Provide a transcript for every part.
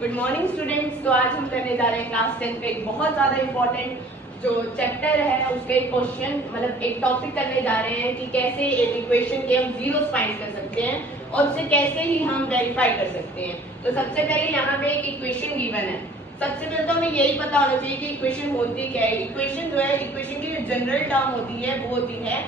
Good morning students. तो आज हम करने जा रहे हैं क्लास 10 पे एक बहुत ज़्यादा इम्पोर्टेंट जो चैप्टर है उसके एक क्वेश्चन मतलब एक टॉपिक करने जा रहे हैं कि कैसे एक इक्वेशन के हम जीरोस फाइंड कर सकते हैं और उसे कैसे ही हम वेरीफाई कर सकते हैं। तो सबसे पहले यहाँ पे एक इक्वेशन गिवन है। सबसे पहले तो हमें यही पता होना चाहिए कि इक्वेशन होती क्या है। इक्वेशन जो है, इक्वेशन की जो जनरल टर्म होती है वो होती है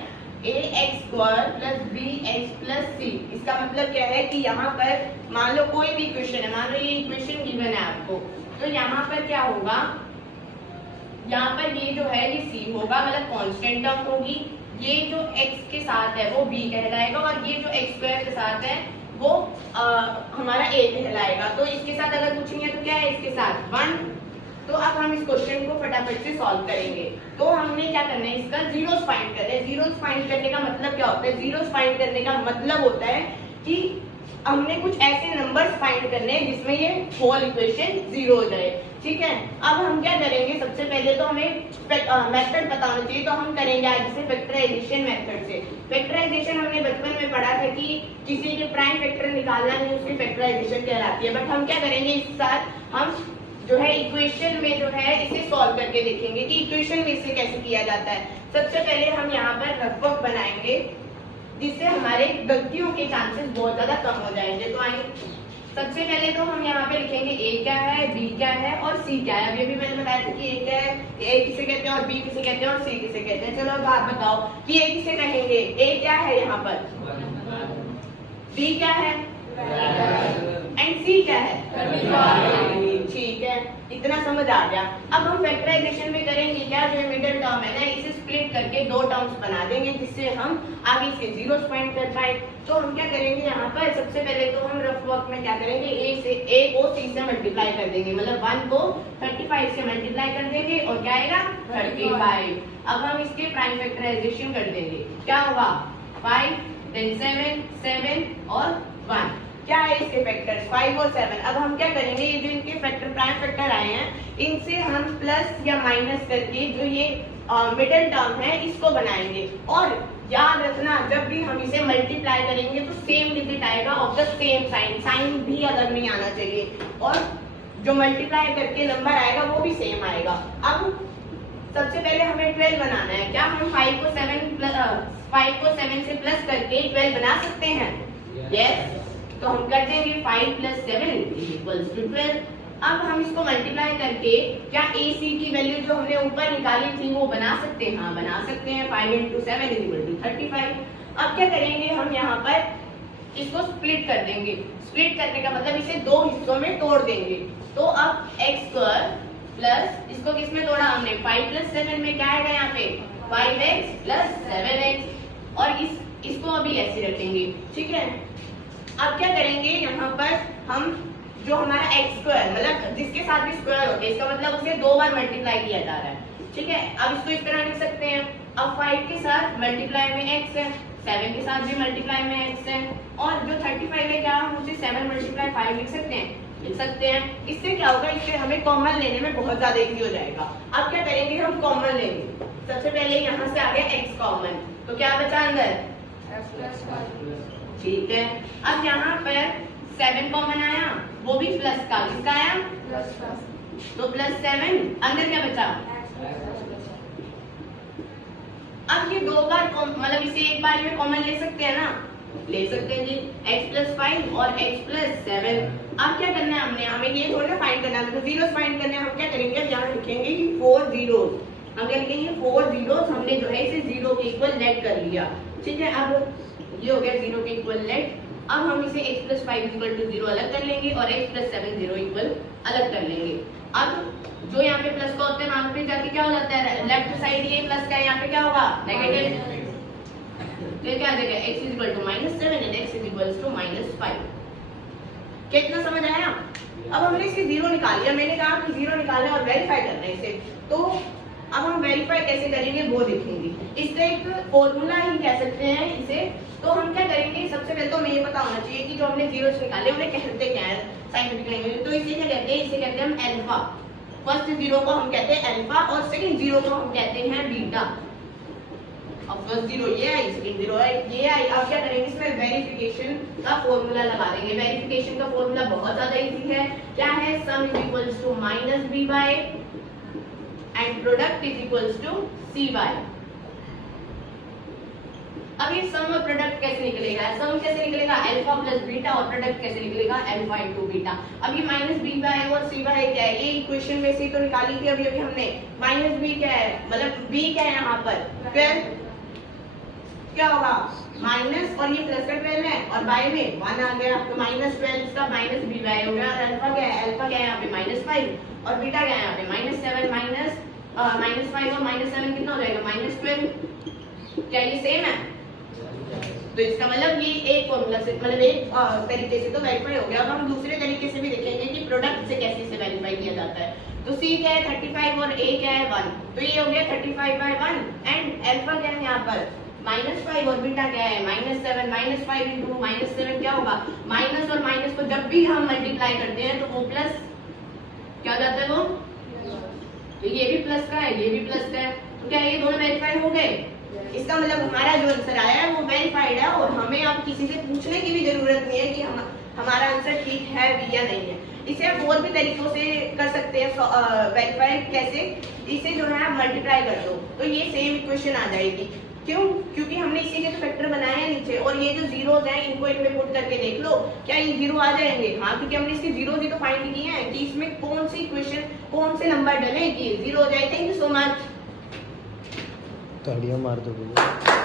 ax² + bx + c। इसका मतलब क्या है कि यहाँ पर मान लो कोई भी इक्वेशन है, मान लो ये इक्वेशन गिवन है आपको, तो यहाँ पर क्या होगा, यहाँ पर ये जो है ये c होगा, मतलब कांस्टेंट टर्म होगी। ये जो x के साथ है वो b कहलाएगा और ये जो x² के साथ है वो हमारा a कहलाएगा। तो इसके साथ अगर कुछ नहीं है तो क्या है, इसके साथ 1। तो अब हम इस क्वेश्चन को फटाफट से सॉल्व करेंगे। तो हमने क्या करना है, इसका जीरोस फाइंड करना है। जीरोस फाइंड करने का मतलब क्या होता है? जीरोस फाइंड करने का मतलब होता है कि हमने कुछ ऐसे नंबर्स फाइंड करने हैं जिसमें ये होल इक्वेशन जीरो हो जाए। ठीक है, अब हम क्या करेंगे, सबसे पहले तो हमें मेथड पता होना चाहिए। तो हम करेंगे आज इसे फैक्टराइजेशन मेथड से। फैक्टराइजेशन हमने बचपन में पढ़ा था कि किसी के प्राइम फैक्टर निकालना है उसकी फैक्टराइजेशन कहलाती है। बट हम क्या करेंगे, इस साथ हम जो है इक्वेशन में जो है इसे सॉल्व करके देखेंगे कि इक्वेशन में इसे कैसे किया जाता है। सबसे पहले हम यहाँ पर रफवर्क बनाएंगे जिससे हमारे गलतियों के चांसेस बहुत ज्यादा कम हो जाएंगे। तो आइए सबसे पहले तो हम यहाँ पे लिखेंगे a क्या है, b क्या है और c क्या है। अभी भी मैंने बताया था कि a क्या है, a किसे कहते हैं और b किसे कहते हैं और c किसे कहते हैं। चलो अब आप बताओ कि a किसे कहेंगे। a क्या है यहाँ पर, b क्या है एंड c क्या है। ठीक है, इतना समझ आ गया। अब हम फैक्टराइजेशन में करेंगे क्या, जो मिडिल टर्म है ना इसे स्प्लिट करके दो टर्म्स बना देंगे जिससे हम आगे इसके जीरोस फाइंड कर पाए। तो हम क्या करेंगे, यहाँ पर सबसे पहले तो हम रफ वर्क में क्या करेंगे, a को c से मल्टीप्लाई कर देंगे, मतलब 1 को 35 से मल्टीप्लाई कर देंगे और क्या आएगा 35। अब हम इसके प्राइम फैक्टराइजेशन कर देंगे, क्या होगा 5 then 7 और 1। क्या है इसके फैक्टर्स 5 और 7। अब हम क्या करेंगे, ये जो इनके फैक्टर प्राइम फैक्टर आए हैं इनसे हम प्लस या माइनस करके जो ये मिडिल टर्म है इसको बनाएंगे। और याद रखना, जब भी हम इसे मल्टीप्लाई करेंगे तो सेम डिजिट आएगा of the same sign, sign भी अलग नहीं आना चाहिए और जो मल्टीप्लाई करके नंबर आएगा वो भी सेम आएगा। अब सबसे पहले हमें 12 बनाना है। क्या हम 5 को 7 से प्लस करके 12 बना सकते हैं? यस। तो हम कर देंगे 5 + 7 = 12। अब हम इसको मल्टीप्लाई करके क्या AC की वैल्यू जो हमने ऊपर निकाली थी वो बना सकते हैं? हाँ बना सकते हैं। 5 × 7 = 35। अब क्या करेंगे, हम यहाँ पर इसको स्प्लिट कर देंगे। स्प्लिट करने का मतलब इसे दो हिस्सों में तोड़ देंगे। तो अब x² प्लस इसको किस में तोड़ा हमने, 5 + 7 में क्या आएगा यहाँ पे 5x + 7x और इसको अभी ऐसे रखेंगे। ठीक है, अब क्या करेंगे, यहाँ पर हम जो हमारा x² मतलब जिसके साथ भी स्क्वायर होता है इसका मतलब उसे 2 बार मल्टीप्लाई किया जा रहा है। ठीक है, अब इसको इस तरह लिख सकते हैं। अब 5 के साथ मल्टीप्लाई में x है, 7 के साथ भी मल्टीप्लाई में x है और जो 35 है क्या हम उसे 7 × 5 लिख सकते हैं? लिख सकते हैं। इससे क्या होगा, इससे हमें कॉमन लेने में बहुत ज्यादा इजी हो जाएगा। अब क्या करेंगे, हम कॉमन लेंगे। सबसे पहले यहाँ से आ गया x कॉमन, तो क्या बचा अंदर ठीक है। अब यहाँ पर 7 कॉमन आया, वो भी प्लस का, किसका आया तो +7, अंदर क्या बचा। अब ये 2 बार मतलब इसे एक बार में कॉमन ले सकते हैं ना, ले सकते हैं जी, x + 5 और x + 7। अब क्या करना है हमने, हमें ये थोड़ा फाइंड करना है, तो जीरोस फाइंड करने हम क्या करेंगे, अब यहाँ लिखेंगे कि 4 zeros। हम क्या लिखेंगे 4 zeros, हमने जो है इसे 0 के इक्वल लेट कर लिया। ठीक है, अब ये हो गया 0 के इक्वल लेट। अब हम इसे x + 5 = 0 अलग कर लेंगे और x + 7 0 इक्वल अलग कर लेंगे। अब जो यहाँ पे प्लस का होता है वहां पे जाके क्या हो जाता है, लेफ्ट साइड ये प्लस का है, यहाँ पे क्या होगा नेगेटिव। तो क्या आ जाएगा x = -7 and x = -5। कितना समझ आया? अब हमने इसके 0 निकाल लिया। मैंने कहा कि 0 निकालना है और वेरीफाई करना है इसे। तो अब हम वेरीफाई कैसे करेंगे वो देखेंगे। इसका एक फॉर्मूला ही कह सकते हैं इसे। तो हम क्या करेंगे, सबसे पहले तो हमें ये पता होना चाहिए कि जो हमने जीरोस निकाले उन्हें कहते क्या है साइंटिफिक लैंग्वेज में। तो इसे क्या कहते हैं, इसे कहते हैं हम अल्फा। फर्स्ट 0 को हम कहते हैं अल्फा और सेकंड 0 को हम कहते हैं बीटा। अब फर्स्ट जीरो ये आई, सेकंड जीरो ये आई। अब क्या करेंगे, इसमें वेरिफिकेशन का फॉर्मूला लगा देंगे। वेरिफिकेशन का फॉर्मूला बहुत ज्यादा इजी है, क्या है, sum is equals to minus b by and product is equals to c by. अब ये सम और प्रोडक्ट कैसे निकलेगा, सम कैसे निकलेगा, अल्फा प्लस बीटा, और प्रोडक्ट कैसे निकलेगा, अल्फा इनटू बीटा। अब ये माइनस बी बाय और सी बाय क्या है, ये इक्वेशन में से तो निकाली थी अभी अभी हमने। माइनस बी क्या है, मतलब बी क्या है यहाँ पर 12, क्या होगा माइनस, और ये प्लस का 12 है और बाय में 1 आ गया, तो माइनस 12 का माइनस बी बाय हो गया। और अल्फा क्या है, अल्फा क्या है यहाँ पे -5 और बीटा क्या है यहाँ पे -7, -5 और -7 कितना हो जाएगा, -12। क्या ये सेम है, तो इसका मतलब ये एक फॉर्मूला से, मतलब एक तरीके से तो वेरीफाई हो गया। अब हम दूसरे तरीके से भी देखेंगे कि प्रोडक्ट से कैसे से वेरीफाई किया जाता है। तो C क्या है 35 और A क्या है 1, तो ये हो गया 35/1 एंड अल्फा क्या है यहाँ पर -5 और बीटा क्या है -7। -5 इंटू -7 क्या होगा, माइनस और माइनस को जब भी हम मल्टीप्लाई करते हैं तो वो प्लस क्या हो जाता है वो, तो ये भी प्लस का है ये भी प्लस का है, तो क्या ये दोनों वेरीफाई हो गए। इसका मतलब हमारा जो आंसर आया है वो वेरीफाइड है और हमें अब किसी से पूछने की भी जरूरत नहीं है कि हमारा आंसर ठीक है भी या नहीं है। इसे आप और भी तरीकों से कर सकते हैं वेरीफाई, कैसे, इसे जो है आप मल्टीप्लाई कर दो तो ये सेम इक्वेशन आ जाएगी। क्यों, क्योंकि हमने इसी के जो फैक्टर बनाए हैं नीचे, और ये जो जीरोज हैं इनको इनमें पुट करके देख लो क्या ये जीरो आ जाएंगे। हाँ, क्योंकि हमने इसके जीरो ही तो फाइंड किए हैं कि इसमें कौन सी इक्वेशन कौन से नंबर डले कि जीरो हो जाए। Thank you so much. ताड़ियां मार दो भैया।